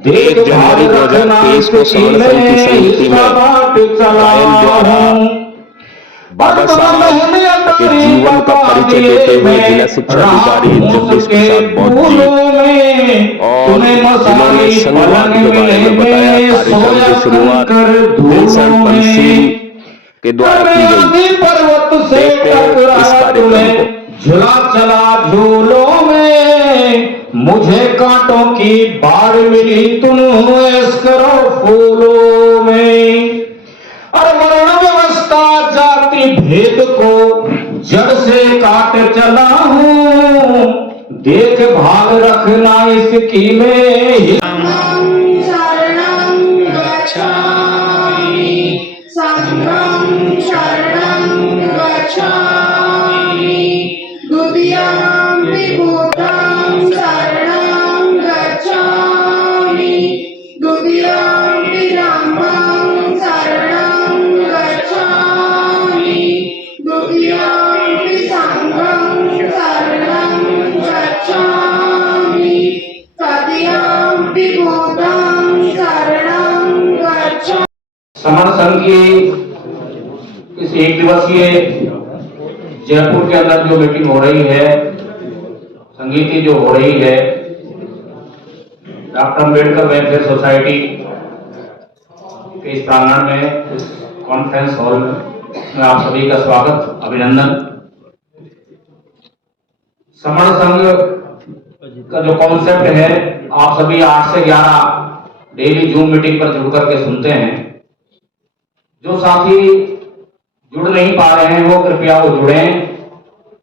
1 जनवरी 2023 को समण संघ की समिति में गायन द्वारा बाबा साहब के जीवन का परिचय देते हुए जिला शिक्षा अधिकारी जगदीश प्रसाद बौद्ध जी और जिन्होंने संघवाद के बारे में बताया, कार्यक्रम की शुरुआत विल्सन पंसील के द्वारा की गई। देखते हैं इस कार्यक्रम को। झूला चला झूलों में, मुझे कांटों की बाढ़ मिली, तुम ऐश करो फूलों में। और वर्ण व्यवस्था जाति भेद को जड़ से काट चला हूँ, देखभाल रखना इसकी में। शरणं गच्छामि, संघं शरणं गच्छामि, द्वितीयं विभूतं शरणं गच्छामि, द्वितीयं विरम्भं शरणं गच्छामि, द्वितीयं विसङ्घं शरणं गच्छामि, तृतीयं विभूतं शरणं गच्छामि। समण संघ की इस 1 दिवसीय जयपुर के अंदर जो मीटिंग हो रही है, संगीति जो हो रही है, डॉक्टर अम्बेडकर वेलफेयर सोसाइटी के इस प्रांगण में, इस कॉन्फ्रेंस हॉल में आप सभी का स्वागत, अभिनंदन। समण संघ का जो कॉन्सेप्ट है, आप सभी 8 से 11 डेली जूम मीटिंग पर जुड़ करके सुनते हैं। जो साथी जुड़ नहीं पा रहे हैं वो कृपया वो जुड़ें,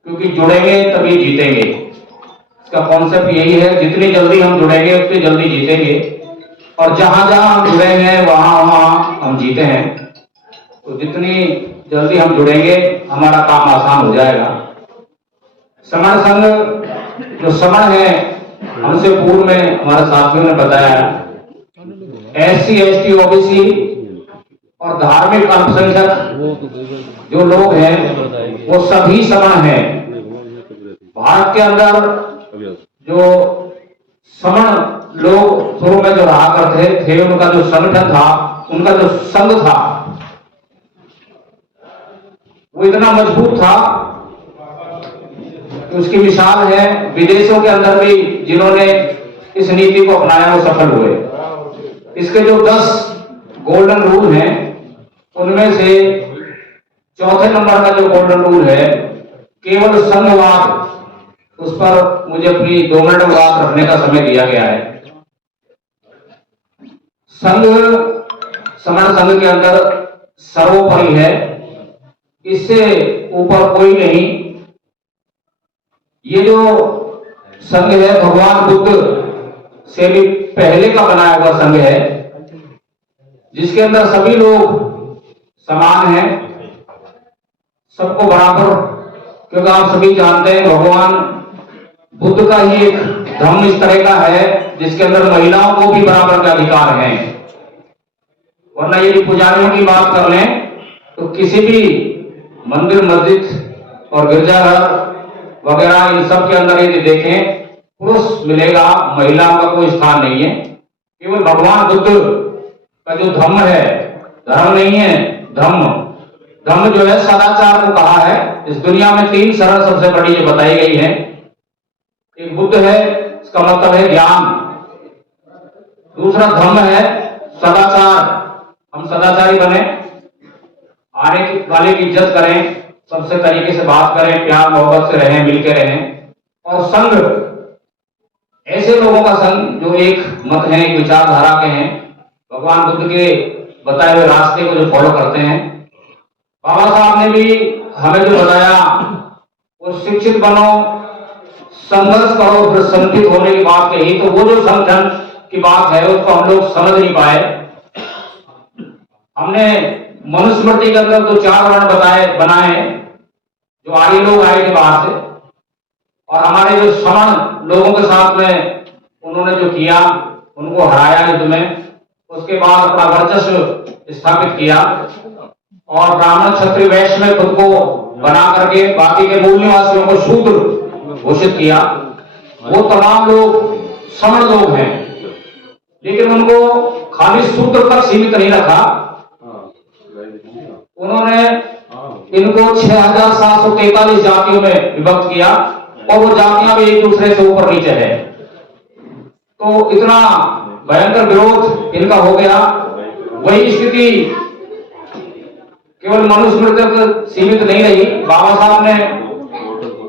क्योंकि जुड़ेंगे तभी जीतेंगे। इसका कॉन्सेप्ट यही है, जितनी जल्दी हम जुड़ेंगे उतनी जल्दी जीतेंगे, और जहां जहां हम जुड़े हैं वहां वहां हम जीते हैं। तो जितनी जल्दी हम जुड़ेंगे हमारा काम आसान हो जाएगा। समण संघ जो समण है, हमसे पूर्व में हमारे साथियों ने बताया, SC ST OBC और धार्मिक अल्पसंख्यक जो लोग हैं वो सभी समण हैं। भारत के अंदर जो समण लोग शुरू में जो रहा करते थे, उनका जो संगठन था, उनका जो संघ था, वो इतना मजबूत था कि उसकी मिसाल है विदेशों के अंदर भी जिन्होंने इस नीति को अपनाया वो सफल हुए। इसके जो 10 गोल्डन रूल हैं, उनमें से चौथे नंबर का जो गोल्डन रूल है, केवल संघवाद, उस पर मुझे अपनी 2 मिनट बात रखने का समय दिया गया है। संघ समण संघ के अंदर सर्वोपरि है, इससे ऊपर कोई नहीं। ये जो संघ है भगवान बुद्ध से भी पहले का बनाया हुआ संघ है, जिसके अंदर सभी लोग समान हैं, सबको बराबर। क्योंकि आप सभी जानते हैं भगवान बुद्ध का ही एक धर्म इस तरह का है जिसके अंदर महिलाओं को भी बराबर का अधिकार है। वरना यदि पुजारियों की बात कर लें तो किसी भी मंदिर, मस्जिद और गिरजाघर वगैरह इन सब के अंदर यदि देखें, पुरुष मिलेगा, महिलाओं का कोई स्थान नहीं है। केवल भगवान बुद्ध का जो धर्म है, धर्म नहीं है, धर्म जो है सदाचार को कहा है। इस दुनिया में 3 शरण सबसे बड़ी जो बताई गई है, एक बुद्ध है, इसका मतलब है ज्ञान। दूसरा धर्म है सदाचार, हम सदाचारी बने, आने वाले की इज्जत करें, सबसे तरीके से बात करें, प्यार मोहब्बत से रहें, मिलके रहें। और संघ, ऐसे लोगों का संघ जो एक मत है, एक विचारधारा के हैं, भगवान बुद्ध के बताए हुए रास्ते को जो फॉलो करते हैं। बाबा साहब ने भी हमें जो बताया, वो शिक्षित बनो, संघर्ष करो, फिर संगठित होने की बात कही। तो वो जो संगठन की बात है उसको हम लोग समझ नहीं पाए। हमने मनुस्मृति के अंदर तो 4 वर्ण बनाए, जो आर्य लोग आए थे बाहर से, और हमारे जो समण लोगों के साथ में उन्होंने जो किया, उनको हराया युद्ध में। उसके बाद अपना वर्चस्व स्थापित किया और ब्राह्मण क्षत्रिय वैश्य में खुद को बना करके बाकी के मूल निवासियों को शूद्र घोषित किया। वो तमाम लोग समण लोग हैं। लेकिन उनको खाली सूत्र तक सीमित नहीं रखा। उन्होंने इनको 6743 जातियों में विभक्त किया और वो जातियां भी एक दूसरे से ऊपर नीचे है। तो इतना भयंकर विरोध इनका हो गया। वही स्थिति केवल मनुस्मृति तक सीमित नहीं रही। बाबा साहब ने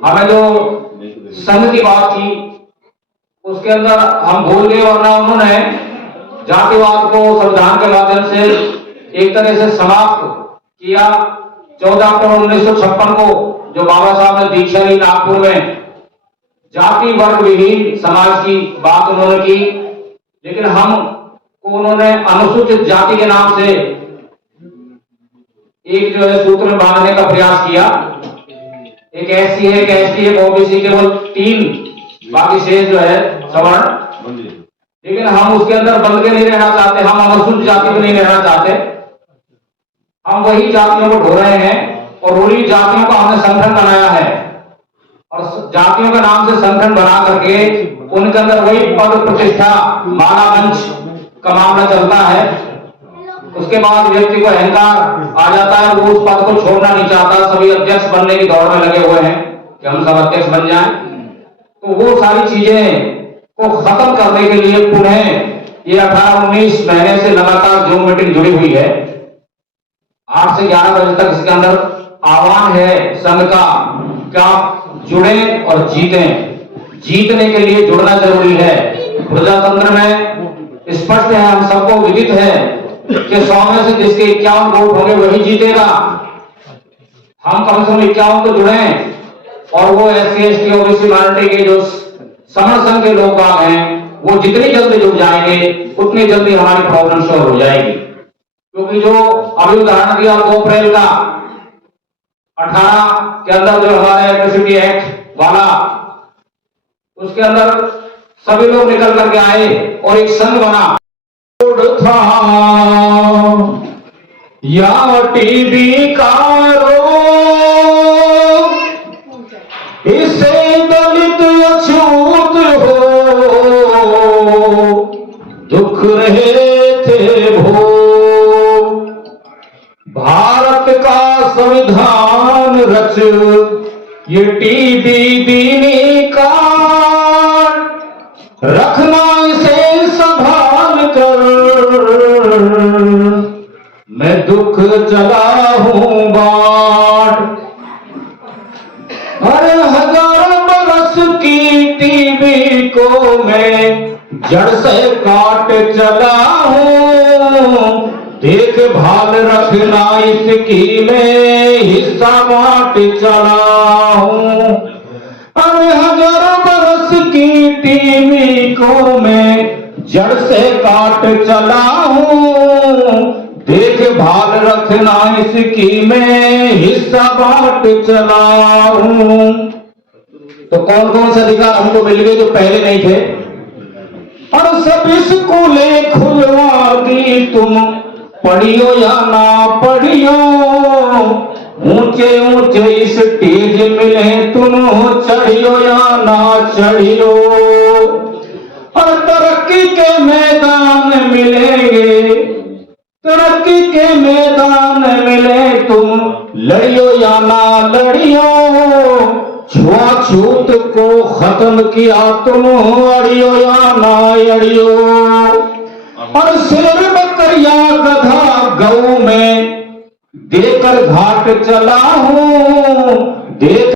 हमें जो संघ की बात की उसके अंदर हम भूल गए, वरना उन्होंने जातिवाद को संविधान के माध्यम से एक तरह से समाप्त किया। 14 अक्टूबर 1956 को जो बाबा साहब ने दीक्षा ली नागपुर में, जाति वर्ग विहीन समाज की बात उन्होंने की, लेकिन हम को उन्होंने अनुसूचित जाति के नाम से एक जो है सूत्र में बांधने का प्रयास किया। एक एससी है, एक एसटी है, ओबीसी केवल 3, बाकी शेष जो है सवर्ण। लेकिन हम उसके अंदर बंध के नहीं रहना चाहते, हम अनुसूचित जाति में नहीं रहना चाहते। हम वही जातियों को ढो रहे हैं और वही जातियों का हमने संगठन बनाया है और जातियों के नाम से संगठन बना करके उनके अंदर वही पद प्रतिष्ठा माला मंच का मामला चलता है। उसके बाद व्यक्ति को अहंकार आ जाता है, वो उस पद को छोड़ना नहीं चाहता। सभी अध्यक्ष बनने की दौड़ में लगे हुए हैं कि हम सब अध्यक्ष बन जाएं। तो वो सारी चीजें को खत्म करने के लिए पुनः ये 18-19 महीने से लगातार जो मीटिंग जुड़ी हुई है, 8 से 11 बजे तक इसके अंदर आह्वान है संघ का क्या जुड़े और जीतें। जीतने के लिए जुड़ना जरूरी है। प्रजातंत्र में स्पष्ट है, हम सबको विदित है कि 100 में से जिसके 51 वोट होंगे वही जीतेगा। हम कम से कम 51 तो जुड़े और वो SC ST OBC माइनॉरिटी के जो समर संघ के लोग हैं वो जितनी जल्दी जुड़ जाएंगे उतनी जल्दी हमारी प्रॉब्लम सॉल्व हो जाएगी। क्योंकि जो अभी उदाहरण दिया 2 अप्रैल का 18 के अंदर जो हमारे इलेक्ट्रिसिटी एक्ट वाला, उसके अंदर सभी लोग निकल करके आए और एक संघ बना। था या टीबी का रोग, इसे दलित अछूत हो दुख रहे थे भोग। भारत का संविधान रच ये टीबी दीनी का, रखना इसे संभाल कर मैं दुख चला हूं बाट। अरे हजारों बरस की टीबी को मैं जड़ से काट चला हूं, देखभाल रखना इसकी मैं हिस्सा बांट चला हूं। अरे हजारों बरस की टीबी को मैं जड़ से काट चला हूं, देखभाल रखना इसकी मैं हिस्सा बांट चला हूं। तो कौन कौन से अधिकार हमको मिल गए जो पहले नहीं थे? और सब स्कूलें खुलवा दी, तुम पढ़ियो या ना पढ़ियो, ऊंचे ऊंचे स्टेज मिले तुम चढ़ियो या ना चढ़ियो। और तरक्की के मैदान मिलेंगे, तरक्की के मैदान मिले तुम लड़ियो या ना लड़ियो, छुआछूत को खत्म किया तुम अड़ियो या ना अड़ियो। और शेर बकरिया गधा गऊ में देकर घाट चला हूं, देख